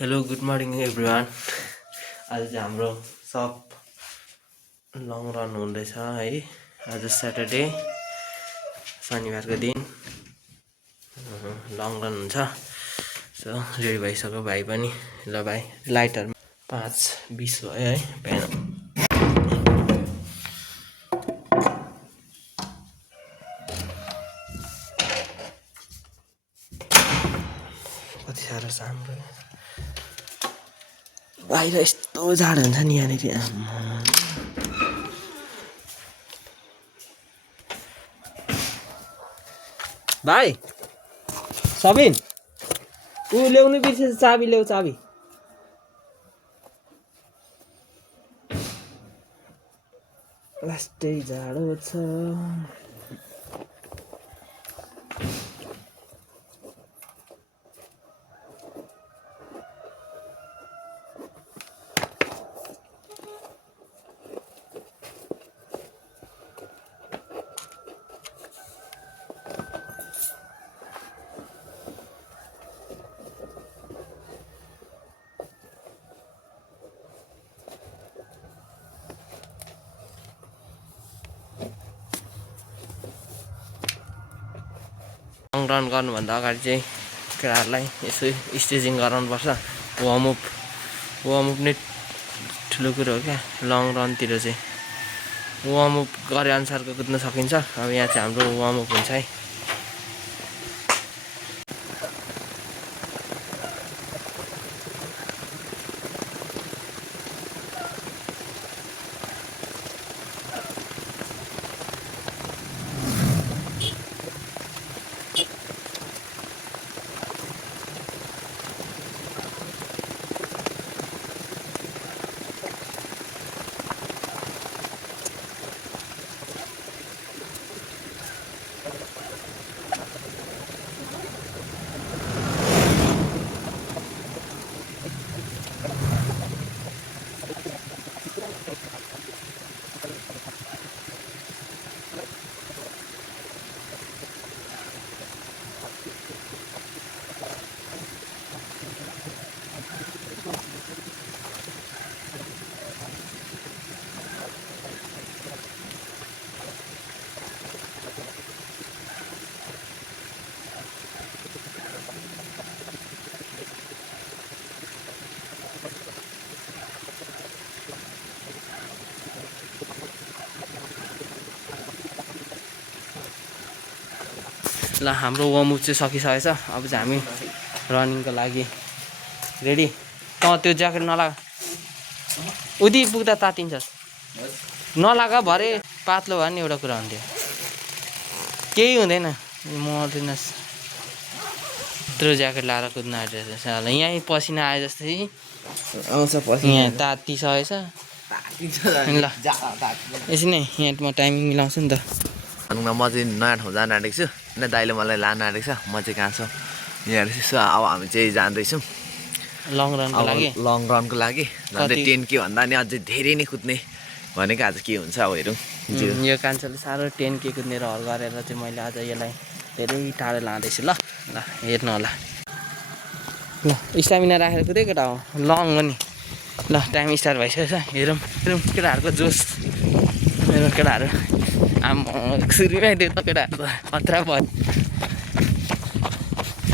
Hello good morning everyone. आज चाहिँ हाम्रो सब लङ रन हुँदैछ है। आज स्याटरडे शनिबारको दिन लङ रन हुन्छ। सो रेडी भइसक्यो भाइ पनि। ल भाइ लाइटहरू 5:20 भयो है बिहान। कति साह्रो राम्रो बाहिर यस्तो जाडो हुन्छ नि यहाँनिर। भाइ सबिन ऊ ल्याउनु बिर्सेछ, चाबी ल्याऊ चाबी। लास्टै जाडो छ। लङ रन गर्नुभन्दा अगाडि चाहिँ केटाहरूलाई यसो स्ट्रेचिङ गराउनुपर्छ। वार्मअप नै ठुलो कुरो हो क्या लङ रनतिर चाहिँ। वार्मअप गरे अनुसारको कुद्न सकिन्छ। अब यहाँ चाहिँ हाम्रो वार्मअप हुन्छ है। ल हाम्रो वार्मअप चाहिँ सकिसकेछ। अब चाहिँ हामी रनिङको लागि रेडी। त्यो ज्याकेट नलाग, उदी पुग्दा तातिन्छ। नलाग भरे पातलो भयो नि एउटा कुरा हुन्थ्यो। केही हुँदैन मर्दिनस्। यत्रो ज्याकेट लाएर कुद्न आँटिरहेछ। यहीँ पसिना आए जस्तै आउँछ पसिना। यहाँ तातिसकेछ। ल यसै नै यहाँ म टाइमिङ मिलाउँछु नि त। म चाहिँ नयाँ ठाउँ जान आँटेको छु होइन। दाइले मलाई लान आँटेको छ। म चाहिँ कहाँ छु यहाँ रहेछु। अब हामी चाहिँ जाँदैछौँ लङ रनको लागि। लङ रनको लागि झन्डै 10K भन्दा नि अझै धेरै नै कुद्ने भनेको। आज के हुन्छ अब हेरौँ। यो कान्छाले साह्रो 10K कुद्ने रहर गरेर चाहिँ मैले आज यसलाई धेरै टाढो लाँदैछु। ल ल हेर्नु होला। ल स्टामिना राखेर कुदै केटा हो लङ हो नि। ल टाइम स्टार्ट भइसकेछ। हेरौँ केटाहरूको जोस। मेरो केटाहरू सुरुमै त्यो त केटाहरू खतरा भयो।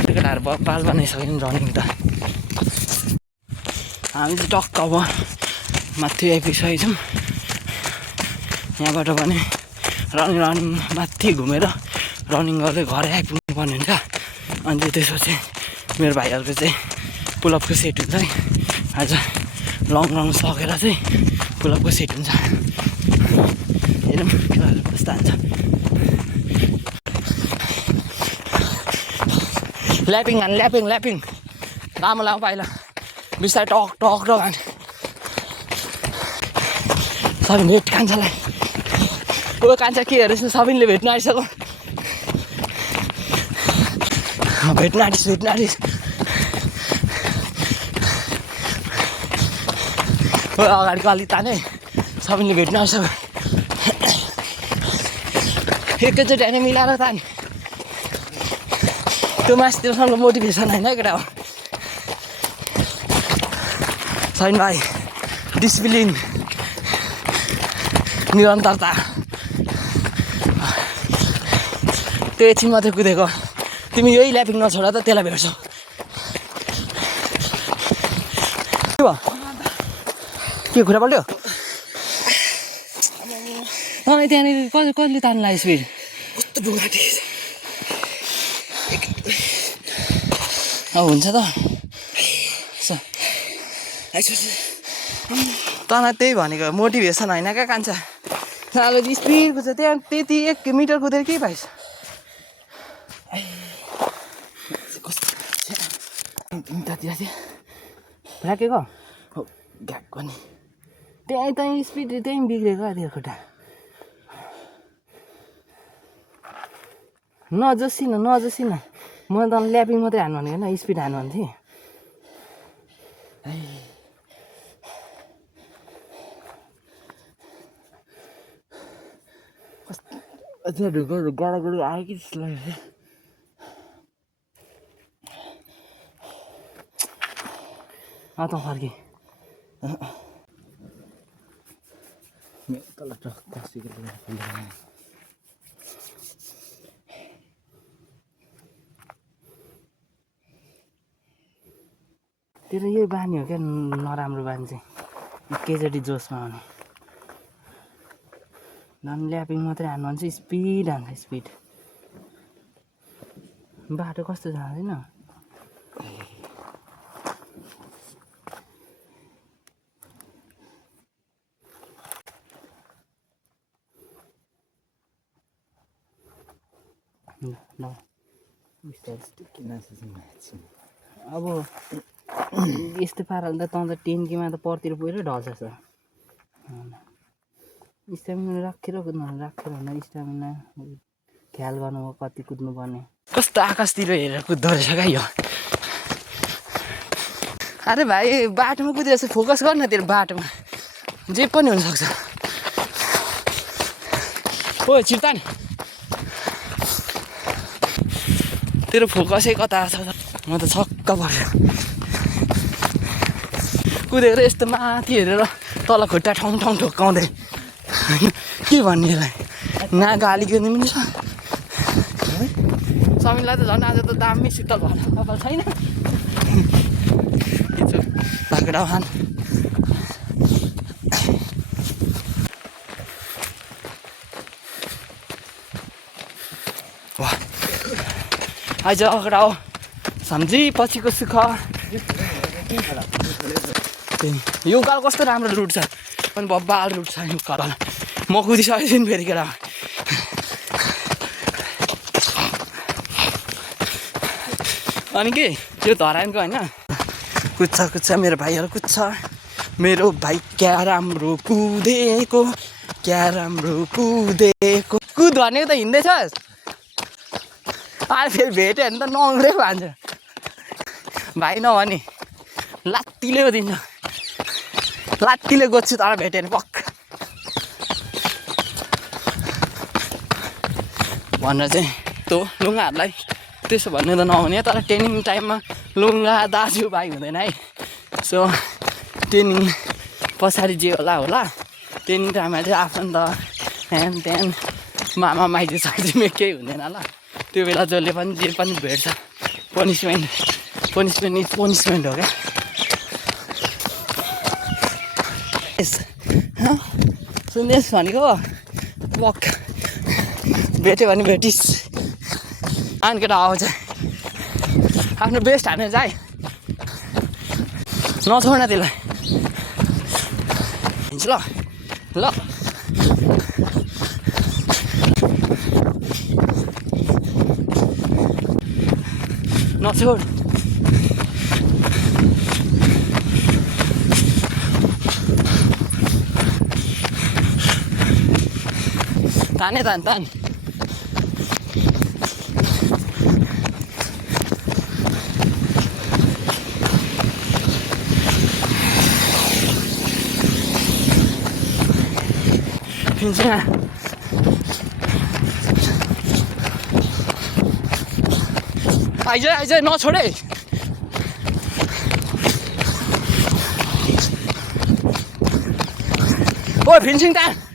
केटाहरू पाल बनाइसक्यो नि रनिङ त। हामी चाहिँ टक्क अब माथि आइपुगिसकेको छौँ। यहाँबाट पनि रनिङ माथि घुमेर रनिङ गर्दै घरै आइपुग्नु पर्ने हुन्छ। अनि त्यसपछि मेरो भाइहरूको चाहिँ पुलअपको सेट हुन्छ है। आज लङ रन सकेर चाहिँ पुलअपको सेट हुन्छ। हेरौँ केटाहरू कस्तो हान्छ। ल्यापिङ लामो पाइला बिस्तारै टक हाने। सबिन भेट कान्छालाई। ओ कान्छा के हेरेछ सबिनले भेट्नु आइसक्यो। भेट्नु आँटिस। अगाडिको अलि ताने सबैले भेट्न आइसक्यो। एकैचोटि होइन मिलाएर ताने। त्यो मास्तिरसँग मोटिभेसन होइन केटा हो। साइन भाइ डिसिप्लिन निरन्तरता त्यो एकछिन मात्रै कुदेको तिमी यही ल्यापिङ नछोड त त्यसलाई भेट्छौ के भयो के खुट्टा पल्ट्यो मलाई त्यहाँनिर कसले तान्ला स्पिड कस्तो डुगाटी अब हुन्छ त तँलाई त्यही भनेको मोटिभेसन होइन क्या कान्छ सालो स्पिड कुद्छ त्यहाँ त्यति 1 मिटर कुदेर के पाइस राखेको ग्यापको नि त्यहीँ स्पिड त्यहीँ बिग्रेको त्यो खुट्टा नजोसिन म त ल्यापिङ मात्रै हान्नु भनेको होइन स्पिड हान्नु भन्थेँ कस्तो ढुक्क गाडा आयो कि जस्तो लाग्यो त फर्केँ तल ट्रक बसेको तेरो यही बानी हो क्या नराम्रो बानी चाहिँ एकैचोटि जोसमा आउने झन् ल्यापिङ मात्रै हान्नु भन्छ स्पिड हान्छ स्पिड बाटो कस्तो जाँदैन अब यस्तो पाराले त तँ त 10K-मा त परतिर पुरै ढल्छ स्ट्यामिना राखेर कुद्नु भने स्ट्यामिना ख्याल गर्नु कति कुद्नुपर्ने कस्तो आकाशतिर हेरेर कुद्दो रहेछ क्या यो अरे भाइ बाटोमा कुदेर फोकस गर्न तेरो बाटोमा जे पनि हुनसक्छ ओ चिर्तान तेरो फोकसै कता छ म त छक्क पर्यो कुदेर यस्तो माथि हेरेर तल खुट्टा ठाउँ ठोक्काउँदै के भन्ने यसलाई न गाली गर्नु पनि छ समीरलाई त झन् आज त दामी शीतल भएन कपाल छैन भाकडा खान आइज अगडा हो सम्झी पछिको सुख यो उकालो कस्तो राम्रो रुट छ अनि बब्बाल रुट छ यो उकालो म कुदिसकेको छु नि फेरि केटा अनि के त्यो धरानको होइन कुद्छ मेरो भाइहरू कुद्छ मेरो भाइ क्या राम्रो कुदेको कुद भनेको त हिँड्दैछस् फेरि भेट्यो भने त नौरे भन्छ भाइ नभने लात्तीले दिन्छ लात्तीले गोज्छु तर भेट्यो भने पक्का भनेर चाहिँ त्यो लुगाहरूलाई त्यसो भन्ने त नहुने तर ट्रेनिङ टाइममा लुगा दाजुभाइ हुँदैन है सो ट्रेनिङ पछाडि जे होला ट्रेनिङ टाइममा चाहिँ आफन्त ह्यान त्यान मामा माइती साइतीमा केही हुँदैन ल त्यो बेला जसले पनि जे पनि भेट्छ पनिसमेन्ट हो क्या सुन्दैछ भनेको वक भेट्यो भने भेटिस् आन केटा आउँछ आफ्नो बेस्ट हानेर जाए नछोड न त्यसलाई हिँड्छ ल नछोड ताने तान आइज नछोडे ओ फिनिसिङ टाइम